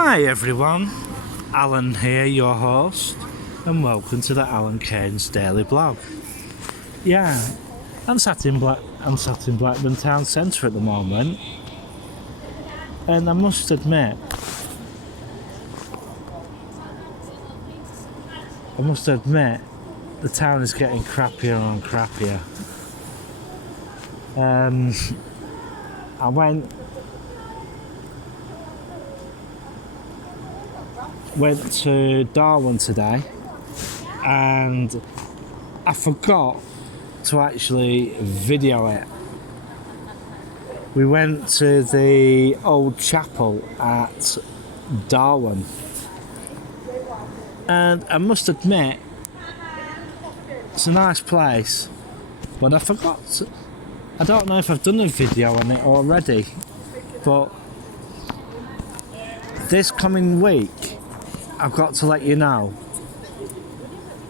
Hi everyone, Alan here, your host, and welcome to the Alan Kane's Daily Blog. Yeah, I'm sat in Blackburn Town Centre at the moment, and I must admit, the town is getting crappier and crappier. I went to Darwin today, and I forgot to actually video it. We went to the old chapel at Darwin, and I must admit, it's a nice place, but I forgot. I don't know if I've done a video on it already, but this coming week I've got to let you know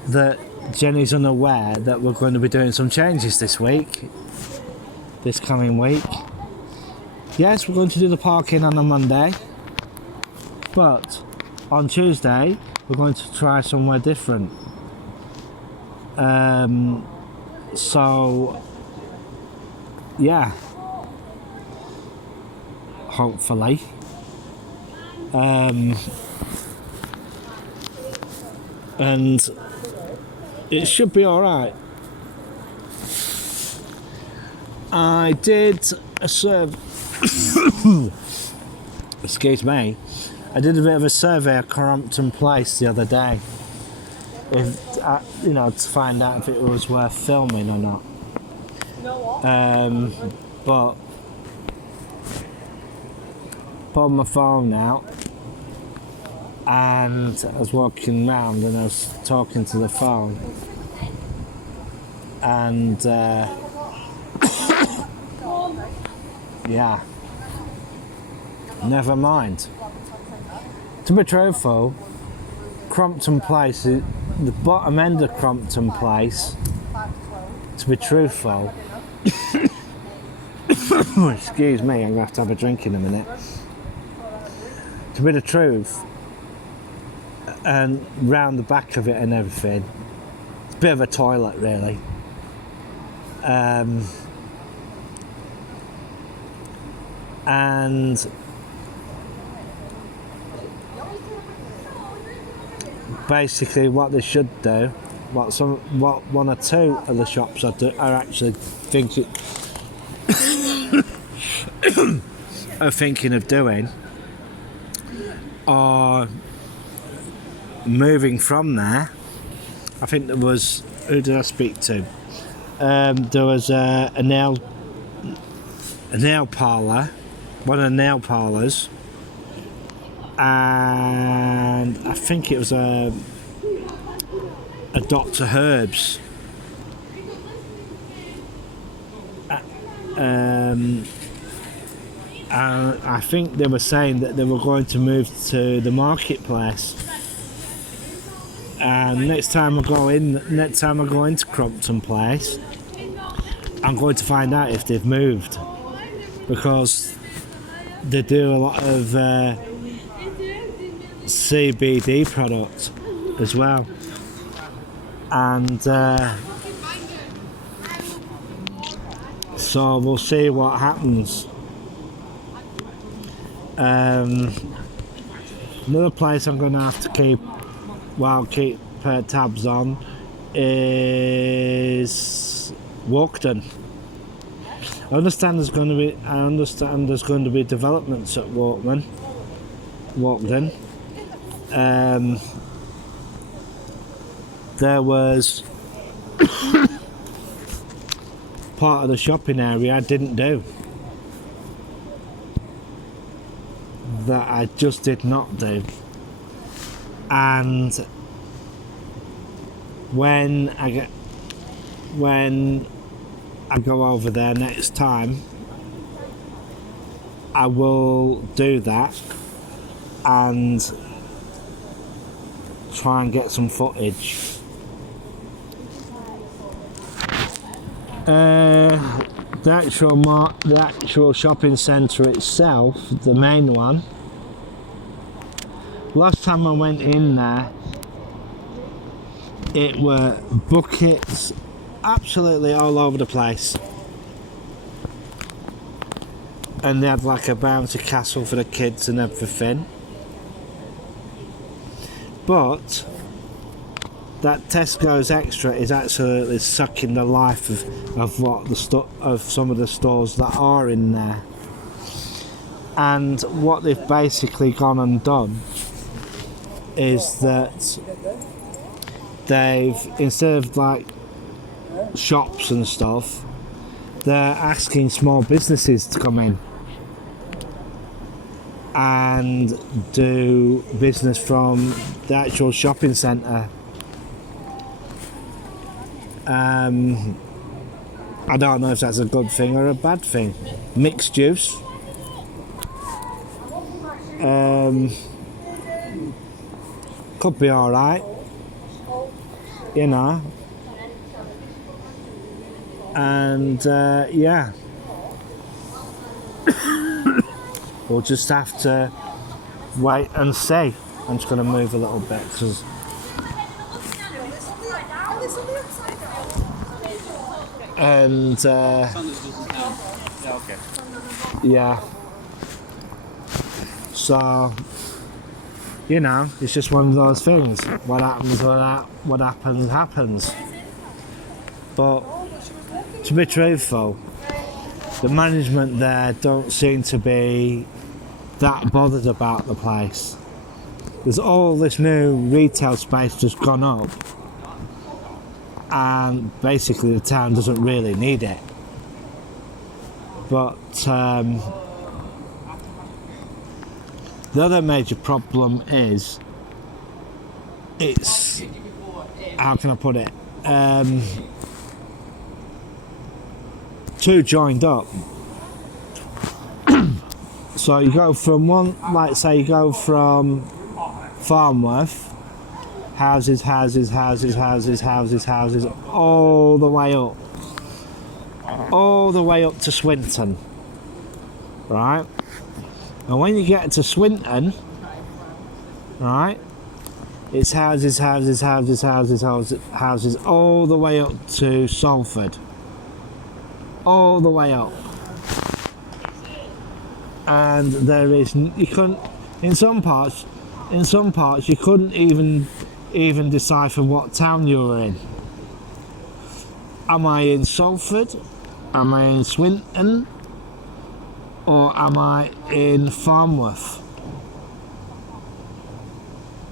that Jenny's unaware that we're going to be doing some changes this coming week. Yes, we're going to do the parking on a Monday, but on Tuesday we're going to try somewhere different. So yeah, hopefully. And it should be alright. I did a excuse me, I did a bit of a survey of Crompton Place the other day, to find out if it was worth filming or not. But pulled my phone out, and I was walking around and I was talking to the phone, and yeah, never mind. To be truthful, Crompton Place, the bottom end of Crompton Place, to be truthful, excuse me, I'm going to have to have a drink in a minute. To be the truth, and round the back of it and everything, it's a bit of a toilet really. And basically what they should do, what one or two of the shops are actually thinking of doing, are moving from there. I think there was, who did I speak to? There was a nail parlour, one of the nail parlours, and I think it was a Dr. Herbs. And I think they were saying that they were going to move to the marketplace. And next time I go into Crompton Place, I'm going to find out if they've moved, because they do a lot of CBD products as well, and so we'll see what happens. Another place I'm going to have to keep tabs on is Walkden. I understand there's going to be developments at Walkden. There was part of the shopping area I didn't do, that I just did not do. And when I go over there next time, I will do that and try and get some footage. The actual shopping centre itself, the main one, Last time I went in there, it were buckets absolutely all over the place. And they had like a bouncy castle for the kids and everything. But that Tesco's Extra is absolutely sucking the life of what of some of the stores that are in there. And what they've basically gone and done is that they've, instead of like shops and stuff, they're asking small businesses to come in and do business from the actual shopping centre. I don't know if that's a good thing or a bad thing. Mixed use. Could be alright, you know. And yeah, we'll just have to wait and see. I'm just going to move a little bit because and yeah, so you know, it's just one of those things. What happens, what happens. But to be truthful, the management there don't seem to be that bothered about the place. There's all this new retail space just gone up, and basically the town doesn't really need it. But the other major problem is, it's, how can I put it, two joined up. So you go from one, like say you go from Farnworth, houses, all the way up to Swinton, right? And when you get to Swinton, right, it's houses all the way up to Salford, all the way up. And there is, you couldn't, in some parts you couldn't even decipher what town you were in. Am I in Salford? Am I in Swinton? Or am I in Farnworth?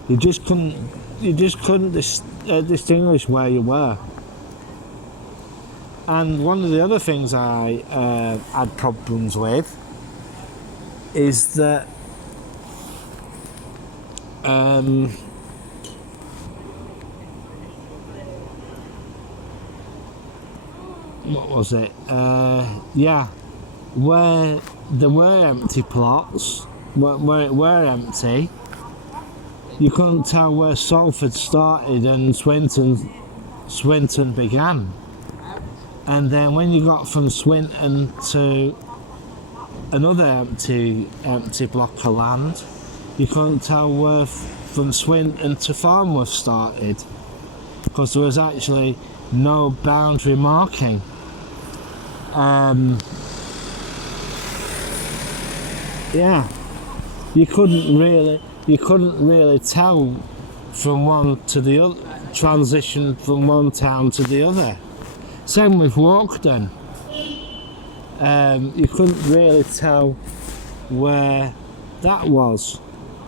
You just couldn't distinguish where you were. And one of the other things I had problems with is that what was it? Yeah, where there were empty plots, where it were empty, you couldn't tell where Salford started and Swinton began. And then when you got from Swinton to another empty block of land, you couldn't tell where from Swinton to Farnworth started, because there was actually no boundary marking. Yeah, you couldn't really tell from one to the other, transition from one town to the other. Same with Walkden. You couldn't really tell where that was,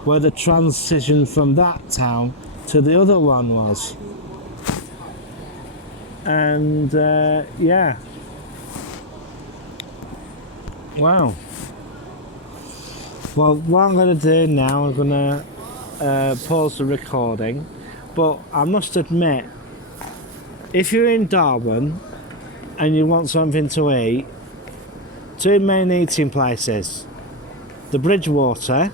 where the transition from that town to the other one was. And yeah, wow. Well, what I'm going to do now, I'm going to pause the recording, but I must admit, if you're in Darwin and you want something to eat, two main eating places: the Bridgewater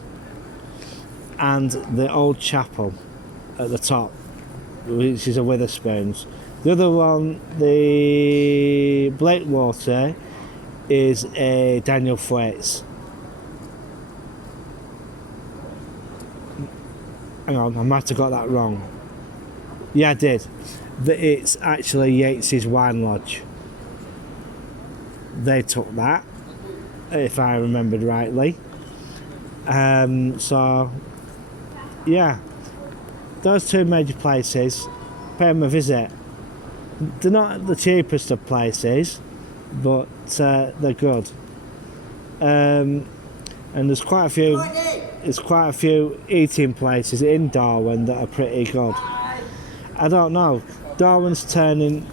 and the Old Chapel at the top, which is a Witherspoons. The other one, the Blakewater, is a Daniel Thwaites. hang on, I might have got that wrong. Yeah, I did. It's actually Yates's Wine Lodge. They took that, if I remembered rightly. So, yeah, those two major places, pay them a visit. They're not the cheapest of places, but they're good. And there's quite a few eating places in Darwin that are pretty good. I don't know. Darwin's turning,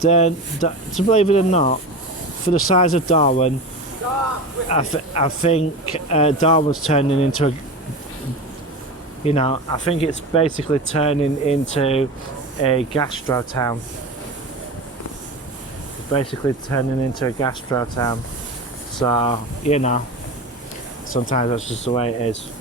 to believe it or not, for the size of Darwin, I think Darwin's turning into I think it's basically turning into a gastro town. It's basically turning into a gastro town. So, sometimes that's just the way it is.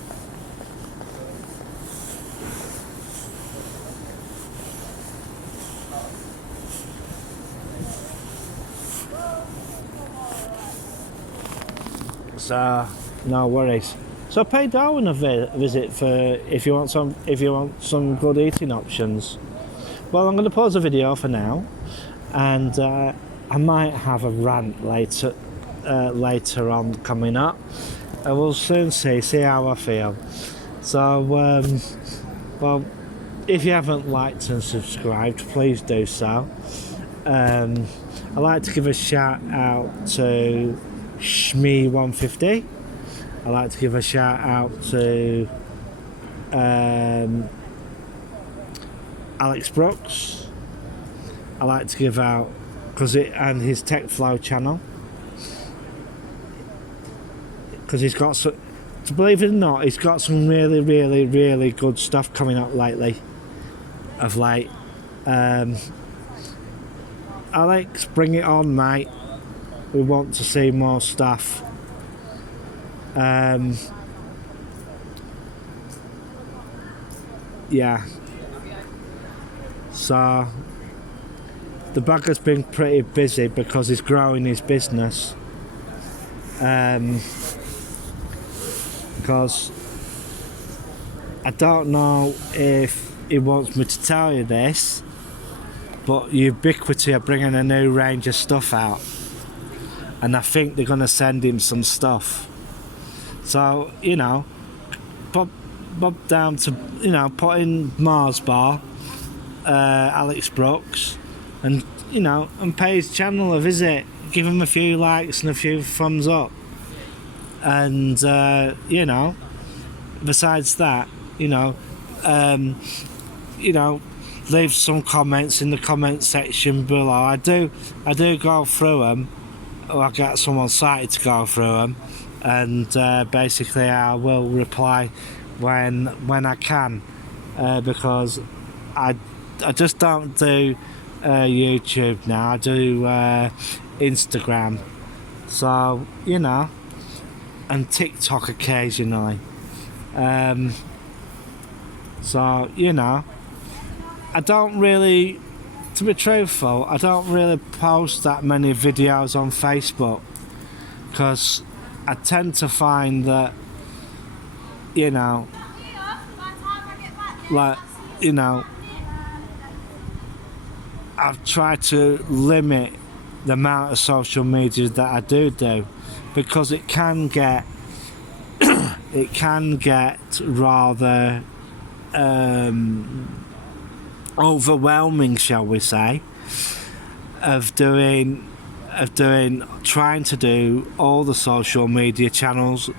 So, no worries. So pay Darwin a visit if you want some good eating options. Well, I'm going to pause the video for now, and I might have a rant later on coming up. I will soon see how I feel. So, well, if you haven't liked and subscribed, please do so. I'd like to give a shout out to Shmee150. I'd like to give a shout out to Alex Brooks. I like to give out and his Tech Flow channel, because he's got to believe it or not, he's got some really, really, really good stuff coming up lately. Of late, Alex, bring it on, mate. We want to see more stuff. Yeah. So the bugger's been pretty busy because he's growing his business. Because I don't know if he wants me to tell you this, but Ubiquity are bringing a new range of stuff out, and I think they're going to send him some stuff. So, bob down to, put in Mars Bar, Alex Brooks, and, and pay his channel a visit. Give him a few likes and a few thumbs up. And, besides that, leave some comments in the comment section below. I do go through them, or I get someone sighted to go through them. And basically I will reply when I can, because I just don't do YouTube now. I do Instagram, so and TikTok occasionally. So I don't really, to be truthful, I don't really post that many videos on Facebook, because I tend to find that, I've tried to limit the amount of social media that I do, because it can get rather overwhelming, shall we say, trying to do all the social media channels,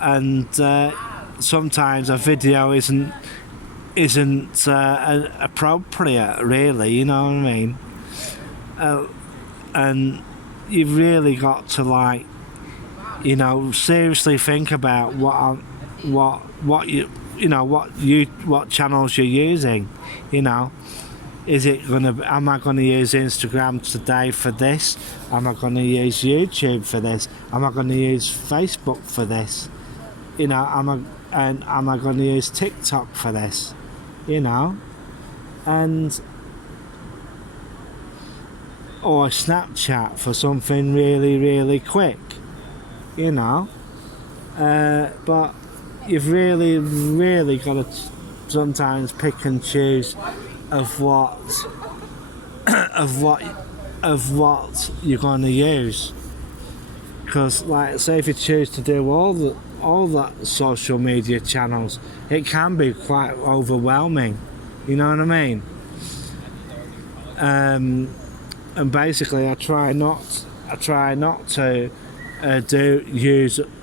and sometimes a video isn't appropriate, really, you know what I mean? And you've really got to seriously think about what channels you're using. Am I gonna use Instagram today for this? Am I gonna use YouTube for this? Am I gonna use Facebook for this? Am I gonna use TikTok for this? Or Snapchat for something really, really quick. But you've really got to sometimes pick and choose of what of what you're going to use. Because, like, say if you choose to do all that social media channels, it can be quite overwhelming. You know what I mean? And basically, I try not to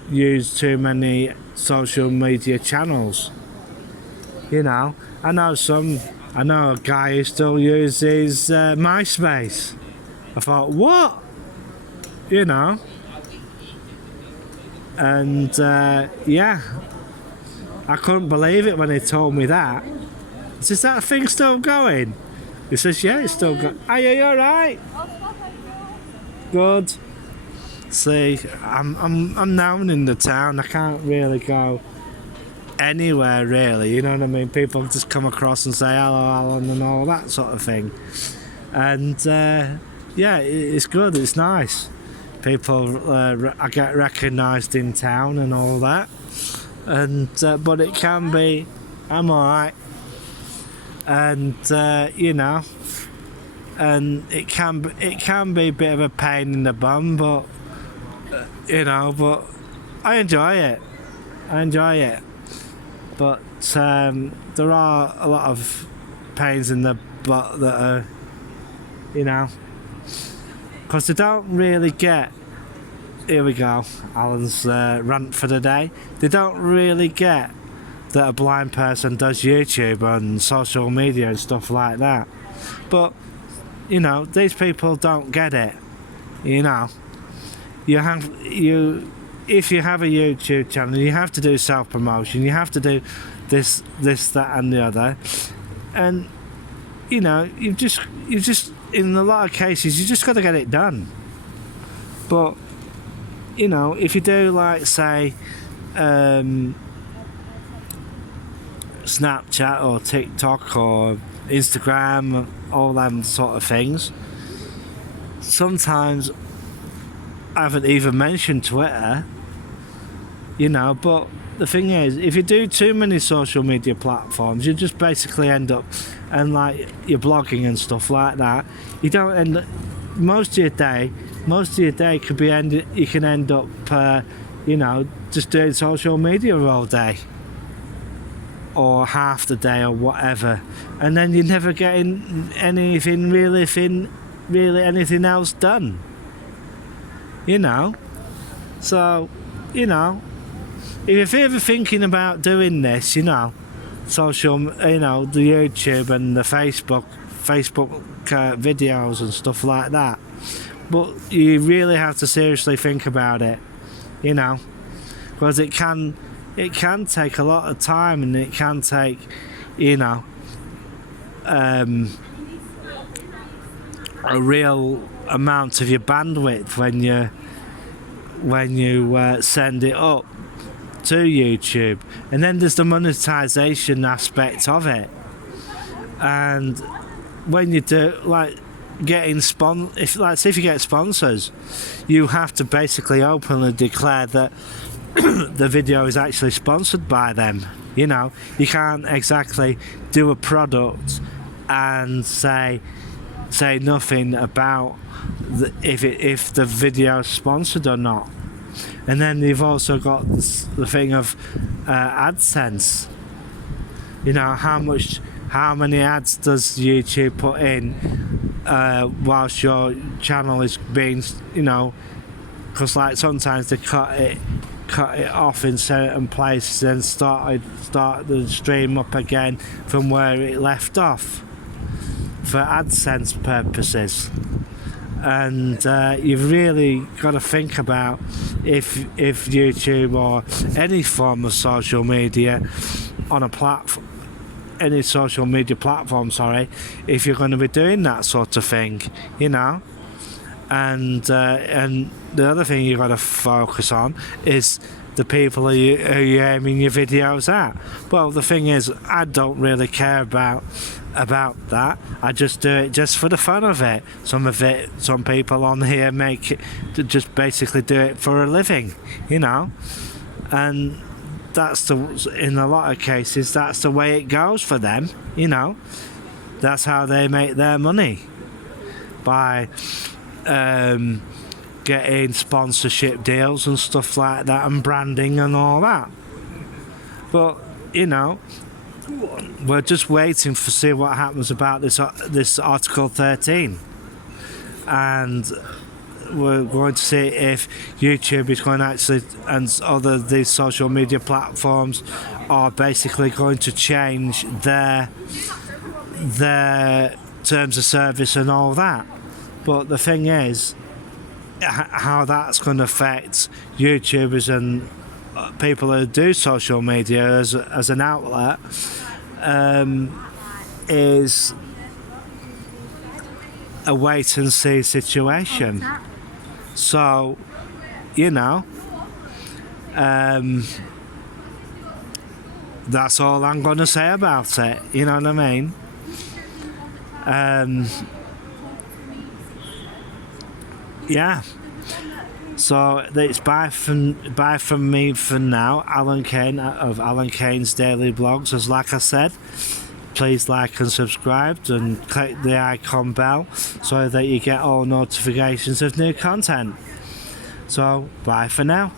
use too many social media channels. You know, I know a guy who still uses MySpace. I thought, what? You know. And yeah, I couldn't believe it when he told me that. I says, that thing still going? He says, yeah, it's still going. Are you alright? Good. See, I'm down in the town. I can't really go anywhere really, you know what I mean? People just come across and say hello Alan and all that sort of thing. And yeah, it's good, it's nice. People, I get recognised in town and all that. And but it can be, I'm alright. And you know, and it can be a bit of a pain in the bum, but you know, but I enjoy it. But there are a lot of pains in the butt that are, you know, because they don't really get, here we go, Alan's rant for the day, they don't really get that a blind person does YouTube and social media and stuff like that. But, you know, these people don't get it, you know. If you have a YouTube channel, you have to do self-promotion, you have to do this, that and the other. And, you know, you've just, in a lot of cases, you just got to get it done. But, you know, if you do, like, say, Snapchat or TikTok or Instagram, all them sort of things, sometimes I haven't even mentioned Twitter, you know, but the thing is, if you do too many social media platforms, you just basically end up, and like your blogging and stuff like that, you don't end up, most of your day could be you can end up, you know, just doing social media all day, or half the day or whatever, and then you're never getting anything else done, you know. So, you know, if you're ever thinking about doing this, you know, social, you know, the YouTube and the Facebook videos and stuff like that, but you really have to seriously think about it, you know, because it can take a lot of time, and it can take, you know, a real amount of your bandwidth when you send it up to YouTube. And then there's the monetization aspect of it, and when you do, like, getting if you get sponsors, you have to basically openly declare that the video is actually sponsored by them. You know, you can't exactly do a product and say nothing about if the video is sponsored or not. And then you've also got the thing of AdSense. You know, how many ads does YouTube put in whilst your channel is being, you know, because like sometimes they cut it off in certain places and start the stream up again from where it left off for AdSense purposes. And you've really got to think about if YouTube or any form of social media on a platform, any social media platform, if you're going to be doing that sort of thing, you know. And the other thing you've got to focus on is the people who you're aiming your videos at. Well, the thing is, I don't really care about that. I just do it just for the fun of it. Some people on here make it, just basically do it for a living, you know. And that's in a lot of cases that's the way it goes for them. You know, that's how they make their money, by getting sponsorship deals and stuff like that, and branding and all that. But you know, we're just waiting to see what happens about this Article 13, and we're going to see if YouTube is going to actually, and these social media platforms are basically going to change their terms of service and all that. But the thing is, how that's going to affect YouTubers and people who do social media as an outlet is a wait and see situation. So, you know, that's all I'm going to say about it. You know what I mean? Yeah. So it's bye from me for now, Alan Kane of Alan Kane's Daily Blogs. As like I said, please like and subscribe and click the icon bell so that you get all notifications of new content. So bye for now.